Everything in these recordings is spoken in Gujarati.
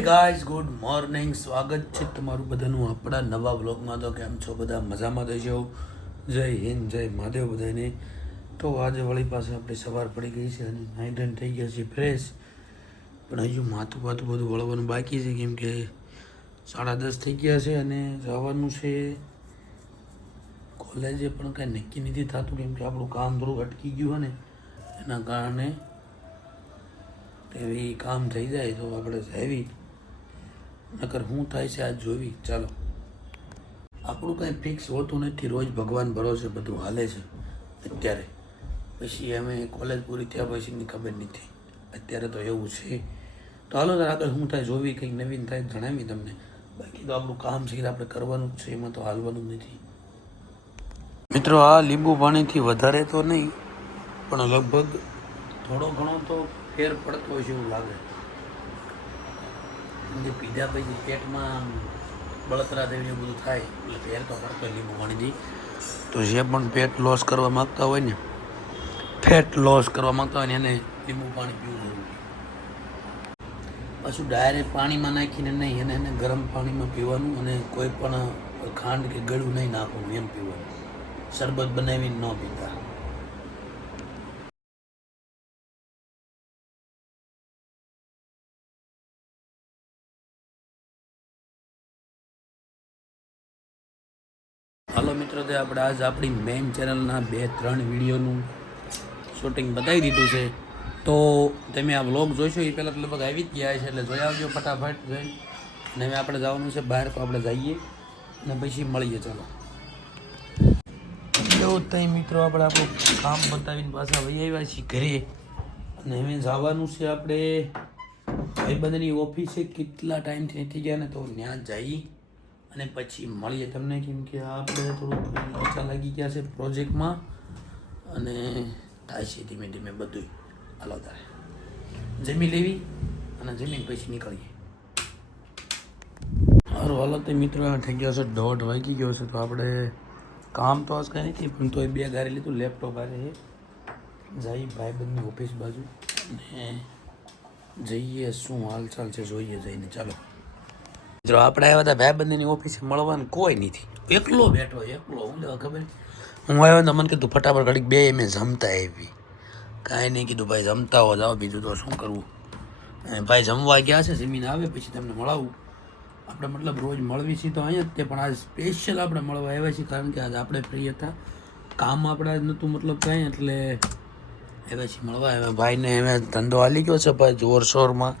ગાઈઝ ગુડ મોર્નિંગ સ્વાગત છે તમારું બધાનું આપણા નવા બ્લોગમાં તો કેમ છો બધા? મજામાં થઈ થશો જય હિન્દ, જય મહાદેવ બધાને. તો આજે વળી પાસે આપણી સવાર પડી ગઈ છે અને નાઇટ એન્ડ થઈ ગયા છે ફ્રેશ પણ હજુ માથું પાથું બધું વળવાનું બાકી છે, કેમ કે સાડા દસ થઈ ગયા છે અને જવાનું છે કોલેજે, પણ કાંઈ નક્કી નથી થતું, કેમ કે આપણું કામ થોડું અટકી ગયું હોય ને, એના કારણે એવી કામ થઈ જાય તો આપણે હેવી નકર હું થાય છે આજ જોવી. ચાલો. આપણું કાંઈ ફિક્સ હોતું નથી. રોજ ભગવાન ભરોસે બધું હાલે છે. અત્યારે. પછી અમે કોલેજ પૂરી થયા પછીની ખબર નથી. અત્યારે તો એવું છે. તો હાલો આગળ શું થાય, જોવી કંઈક નવીન થાય જણાવી તમને. બાકી તો આપણું કામ છે આપણે કરવાનું જ છે. એમાં તો હાલવાનું નથી. મિત્રો, આ લીંબુ પાણીથી વધારે તો નહીં, પણ લગભગ થોડો ઘણો તો ફેર પડતો હોય છે એવું લાગે. કેમ પીધા પછી પેટમાં બળતરા થઈને બધું થાય, એટલે ફેર તો પડતો લીંબુ પાણીથી તો જે પણ પેટ લોસ કરવા માગતા હોય ને, ફેટ લોસ કરવા માગતા હોય ને, એને લીંબુ પાણી પીવું જરૂરી. પાછું ડાયરેક્ટ પાણીમાં નાખીને નહીં, એને એને ગરમ પાણીમાં પીવાનું અને કોઈ પણ ખાંડ કે ગળું નહીં નાખવાનું, એમ પીવાનું. શરબત બનાવીને ન પીતા. હાલો મિત્રો, તે આપણે આજ આપણી મેઇન ચેનલના બે ત્રણ વિડીયોનું શૂટિંગ બતાવી દીધું છે. તો તમે આ બ્લોગ જોઈશો એ પહેલાં લગભગ આવી જ ગયા છે, એટલે જોઈ આવજો ફટાફટ જોઈ ને હવે આપણે જવાનું છે બહાર, તો આપણે જઈએ ને પછી મળીએ, ચાલો. એવું તઈ મિત્રો, આપણે આપણું કામ બતાવીને પાછા વહી આવ્યા છીએ ઘરે. અને હવે જવાનું છે આપણે ભાઈબંધની ઓફિસે. કેટલા ટાઈમથી નથી ગયા ને તો ત્યાં જઈ. અને પછી મળીએ તમને કેમ કે આપણે થોડુંક ઓછા લાગી ગયા છે પ્રોજેક્ટમાં. અને થાય છે ધીમે ધીમે બધું હાલો તારે. જમી લેવી અને જમીન પછી નીકળીએ. સારું હાલો તે મિત્રો, થઈ ગયો છે દોઢ વાગી ગયો છે, તો આપણે કામ તો આજ કંઈ નથી, પણ તોય બે ગાડી લીધું, લેપટોપ આરે જઈ ભાઈબંધની ઓફિસ બાજુ. અને જઈએ, શું હાલચાલ છે, જોઈએ જઈને. ચાલો. મિત્રો આપણે આવ્યા હતા ભાઈબંધની ઓફિસે મળવાનું કોઈ નથી. એકલો બેઠો, એકલો હું લેવા ખબર? હું આવ્યો તો મને કીધું, ફટાફટ ઘડીક બે મેં જમતા આવી કાંઈ નહીં કીધું, ભાઈ, જમતા હો, જાઓ, બીજું તો શું કરવું? ભાઈ જમવા ગયા છે, જમીન આવે, પછી તમને મળાવું. આપણે મતલબ રોજ મળવી છીએ તો અહીંયા જ તે, પણ આજ સ્પેશિયલ આપણે મળવા આવ્યા છીએ, કારણ કે આજે આપણે ફ્રી હતા. કામ આપણે આજ નહોતું મતલબ કાંઈ, એટલે આવ્યા છીએ, મળવા આવ્યા. ભાઈને હવે ધંધો હાલી ગયો છે, ભાઈ જોર શોરમાં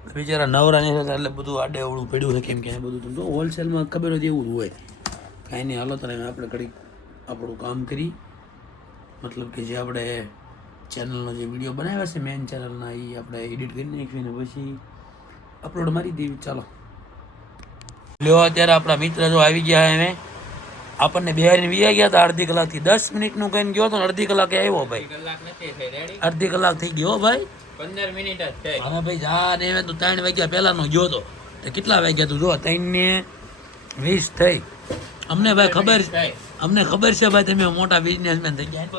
બિચારા નવરા નહીં થતા એટલે બધું આડે અવળું પડ્યું છે કેમ કે બધું તમને હોલસેલમાં ખબર હોય એવું જ હોય. કાંઈ નહીં હાલો તને આપણે ઘડીક આપણું કામ કરી. મતલબ કે જે આપણે ચેનલનો જે વીડિયો બનાવ્યા છે મેઇન ચેનલના એ આપણે એડિટ કરી નાખીએ ને પછી અપલોડ મારી દેવી ચાલો. લ્યો અત્યારે આપણા મિત્ર જો આવી ગયા એને. આપણને બિહારીને વિયા ગયા હતા અડધી કલાકથી. દસ મિનિટનું કહીને ગયો તો અડધી કલાકે આવ્યો ભાઈ. અડધી કલાક થઈ ગયો ભાઈ. પંદર મિનિટ જ થઈ. હવે ભાઈ જા ને હવે તો ત્રણ વાગ્યા પહેલાનો ગયો તો. તો કેટલા વાગ્યા તું જો ત્રણ ને વીસ થઈ. અમને ભાઈ ખબર છે અમને ખબર છે ભાઈ તમે મોટા બિઝનેસમેન થઈ ગયા. તો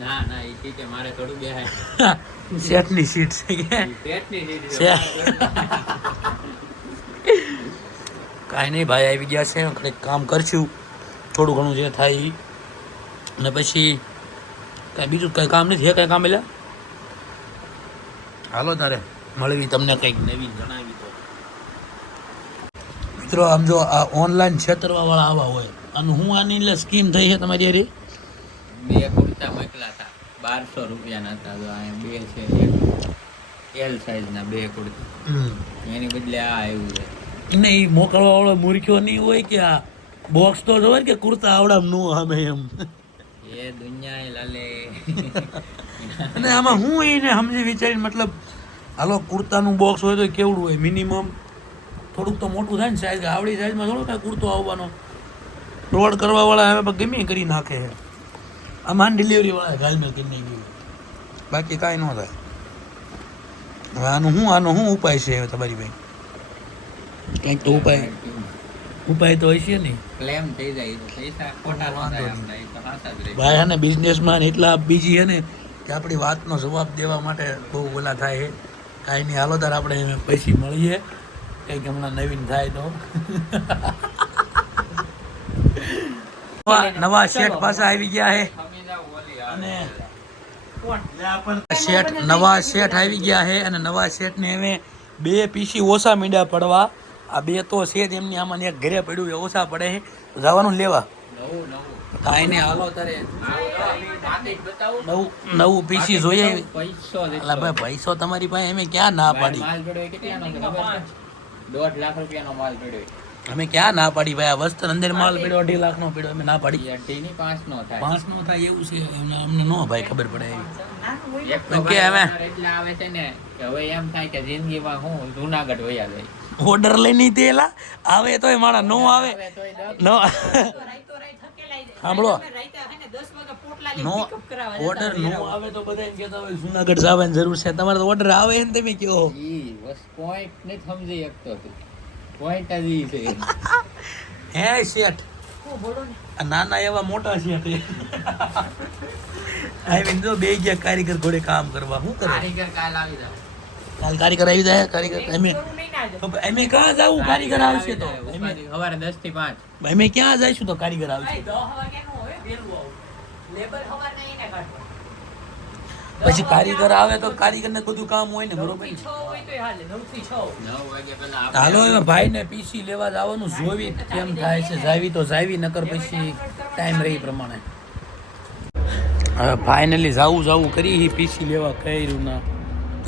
ના ના એ ઠીક મારે થોડું બેહાય શેઠની સીટ છે કે? પેટની સીટ છે. કાંઈ નહીં ભાઈ આવી ગયા છે કંઈક કામ કરશું. થોડું ઘણું જે થાય. અને પછી કાંઈ બીજું કાંઈ કામ નથી કાંઈ કામ એટલે? હાલો તારે મળવી તમને કંઈક નવી જણાવી તો. મિત્રો આમ જો આ ઓનલાઈન છેતરવા વાળા આવા હોય અને હું આની એટલે સ્કીમ થઈ છે તમારી હારી? બે કુર્તા મોકલા હતા બારસો રૂપિયાના હતા તો આ બે છે એલ સાઈઝના બે કુર્તા. એની બદલે આ આવ્યું છે. ને એ મોકલવા વાળો મૂર્ખ્યો નહીં હોય કે આ બોક્સ તો જોવે કે કુર્તા આવડા નું સામે એમ. એ દુનિયા લાલે. અને આમાં હું એને સમજી વિચારીને મતલબ, હાલો, કુર્તાનું બોક્સ હોય તો કેવડું હોય? મિનિમમ થોડુંક તો મોટું થાય ને સાઈઝ આવડી સાઈઝમાં થોડું કાંઈ કુર્તો આવવાનો. રોડ કરવા વાળા હવે ગમે કરી નાખે છે. આમાં ડિલિવરીવાળા ગાલમેલ કરી નાખ્યું બાકી કાંઈ ન થાય. હવે આનું શું આનો શું ઉપાય છે તમારી ભાઈ કંઈક તો ઉપાય. ઉપાય તો હશે ને. ક્લેમ થઈ જાય પૈસા ખોટા થાય નહીં. આપણા એ તો હાચા જ રહે. ભાઈ આને બિઝનેસમાં એટલા બીજી હે ને કે આપણી વાતનો જવાબ દેવા માટે બહુ ઓલા થાય છે. કાંઈ નહીં હાલો તાર આપણે એને પૈસી મળીએ. કંઈક હમણાં નવીન થાય તો. નવા- નવા શેઠ પાસે આવી ગયા છે. અને શેઠ નવા શેઠ આવી ગયા છે અને નવા શેઠને હવે બે પીસી ઓછા મીંડા પડવા. આ બે તો છે જ એમની આમાં એક ઘરે પડ્યું એ ઓછા પડે છે. જવાનું લેવા. નવું નવું કાંઈ નહીં હાલો તારે. નવું નવું પીસી જોઈએ. પૈસો એટલે ભાઈ પૈસો તમારી પાસે એમે ક્યાં ના પાડી? માલ પડ્યો કેટલાનો છે ખબર? છે? દોઢ લાખ રૂપિયાનો માલ પડ્યો અમે ક્યાં ના પાડી ભાઈ? આ વસ્ત્ર અંદર માલ પડ્યો અઢી લાખ નો પડ્યો અમે ના પાડી. અઢી ની પાંચ નો થાય. પાંચ નો થાય એવું છે અમને નો ભાઈ ખબર પડે એવી. કે હવે- આવે છે ને હવે એમ થાય કે જિંદગીમાં હું જુનાગઢ વયા જાય ઓર્ડર લઈને તેલા આવે તોય મારા નો આવે નો. સાંભળો. નો ઓર્ડર નો આવે તો બધા એમ કહેતા હોય જુનાગઢ જવાની જરૂર છે. તમારે તો ઓર્ડર આવે ને તમે કહો. પોઈન્ટ નથી સમજી શકતો પોઈન્ટ જ છે. હે શેઠ. નાના એવા મોટા શેઠ. આઈ આવીને જો બે ગયા કારીગર ઘોડે કામ કરવા. શું કરે? કારીગર કાલ આવી જાય કાલ કારીગર આવી જાય કારીગર અમે તો અમે ક્યાં જાવું કારીગર આવશે તો. સવારે દસથી પાંચ. અમે ક્યાં જઈશું તો કારીગર આવશે? પછી કારીગર આવે તો કારીગર ને બધું કામ હોય ને બરોબર હાલો એમાં ભાઈ ને પીસી લેવા જવાનું જોવી કેમ થાય છે જાવી તો જાવી નકર પછી ટાઈમ રહી પ્રમાણે. હવે ફાઇનલી જાવું જાવું કરી પીસી લેવા કર્યું ના.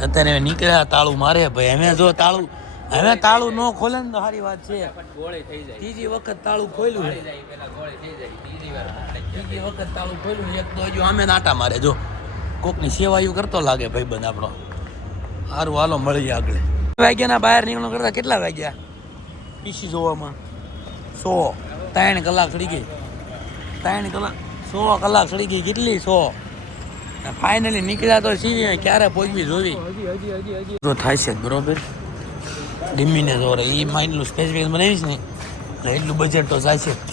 અત્યારે નીકળ્યા તાળું મારે ભાઈ અમે જો તાળું હવે તાળું ન ખોલે ને તો સારી વાત છે. ફટાફટ ગોળી થઈ જાય. ત્રીજી વખત તાળું ખોલ્યું ગોળી જાય પેલા ગોળી થઈ જાય બીજી વાર ત્રીજી વખત તાળું ખોલ્યું એક તો હજુ અમે નાટા મારે જો. કોકની સેવાયું કરતો લાગે ભાઈબંધ આપણો. સારું હાલો મળીએ આગળ. વાગ્યાના બહાર નીકળવા કરતા? કેટલા વાગ્યા? પીસી જોવામાં. સો. ત્રણ કલાક સડી ગઈ. ત્રણ કલાક સો કલાક સડી ગઈ. કેટલી સો? ફાઇનલી નીકળ્યા તો સીવી ક્યારે પહોંચવી જોવી? થાય છે બરોબર? ડિમીને જોરે એ માઇન્ડનું સ્પેસિફિક બનાવીશ ને એટલે એટલું બજેટ તો જાય છે જ.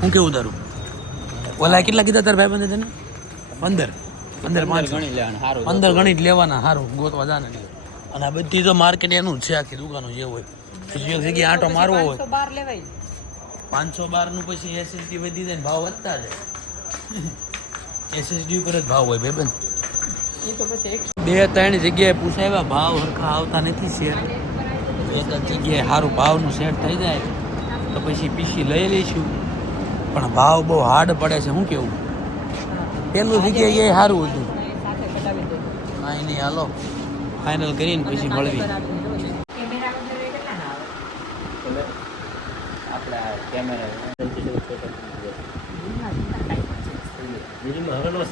હું કેવું તારું? ઓલા કેટલા કીધા તાર ભાઈ બંધ તને? પંદર. પંદર પાંચ ગણી લેવાના સારું પંદર જ લેવાના સારું ગોતવા જાને અને આ બધી તો માર્કેટ એનું જ છે આખી દુકાનો જે હોય. બીજી જગ્યાએ આંટો મારવો હોય. પાંચસો બારનું પછી એસએસડી વધી જાય ને ભાવ વધતા જાય. એસએસડી ઉપર જ ભાવ હોય ભાઈ બે ત્રણ જગ્યાએ પૂછાવ્યા ભાવ હરખા આવતા નથી શેર. એક જ જગ્યાએ સારું ભાવનું સેટ થઈ જાય તો પછી પીસી લઈ લઈશું. પણ ભાવ બહુ હાર્ડ પડે છે શું કેવું? પેલું જગ્યાએ એ સારું હતું કાંઈ નહીં હાલો. ફાઇનલ કરીને પછી મળવી. આપણે કેમેરા બિલ જ બનાવવાનું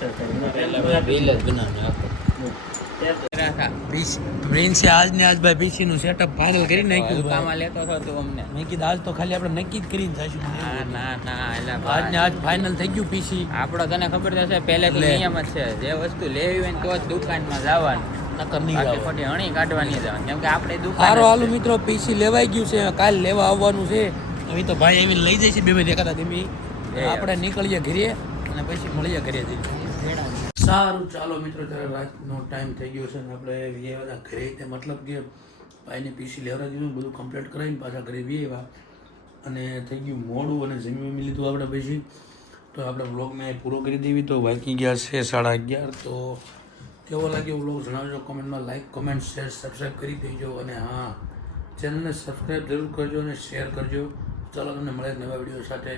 પ્રિન્સે આજ આજ ભાઈ પીસી સેટઅપ ફાઇનલ કરી નાખ્યું છે લેતો હતો તું અમને મેં કીધું આજ તો ખાલી આપણે નક્કી જ કરીને જઈશું. ના ના ના એલા આજ આજ ફાઇનલ થઈ ગયું પીસી આપણો તને ખબર થશે પહેલેથી નિયમ જ છે. જે વસ્તુ લેવી હોય ને તો જ દુકાનમાં જવાનું. નકર નહીં ખોટી હણી કાઢવાની જવાનું કેમ કે આપણે દુકાન સારો હાલો મિત્રો પીસી લેવાઈ ગયું છે. કાલ લેવા આવવાનું છે. હવે તો ભાઈ એવી લઈ જઈશ બે બે દેખાતા તેમ આપણે નીકળીએ ઘરે. અને પછી મળીએ ઘરે જઈને. સારું, ચાલો મિત્રો, ત્યારે રાતનો ટાઈમ થઈ ગયો છે અને આપણે વીએ બધા ઘરે. તે મતલબ કે ભાઈને પીસી લેવડા દીધું, બધું કમ્પ્લીટ કરાવીને પાછા ઘરે વી એવા અને થઈ ગયું મોડું અને જમી જમી લીધું આપણે પછી. તો આપણે બ્લોગને પૂરો કરી દેવી તો વાંકી ગયા છે સાડા અગિયાર. તો કેવો લાગ્યો બ્લોગ જણાવજો કોમેન્ટમાં લાઈક કોમેન્ટ શેર સબસ્ક્રાઈબ કરી દેજો. અને હા ચેનલને સબસ્ક્રાઈબ જરૂર કરજો અને શેર કરજો. ચાલો તમને મળે નવા વીડિયો સાથે.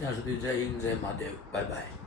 ત્યાં સુધી જય હિન્દ જય મહાદેવ બાય બાય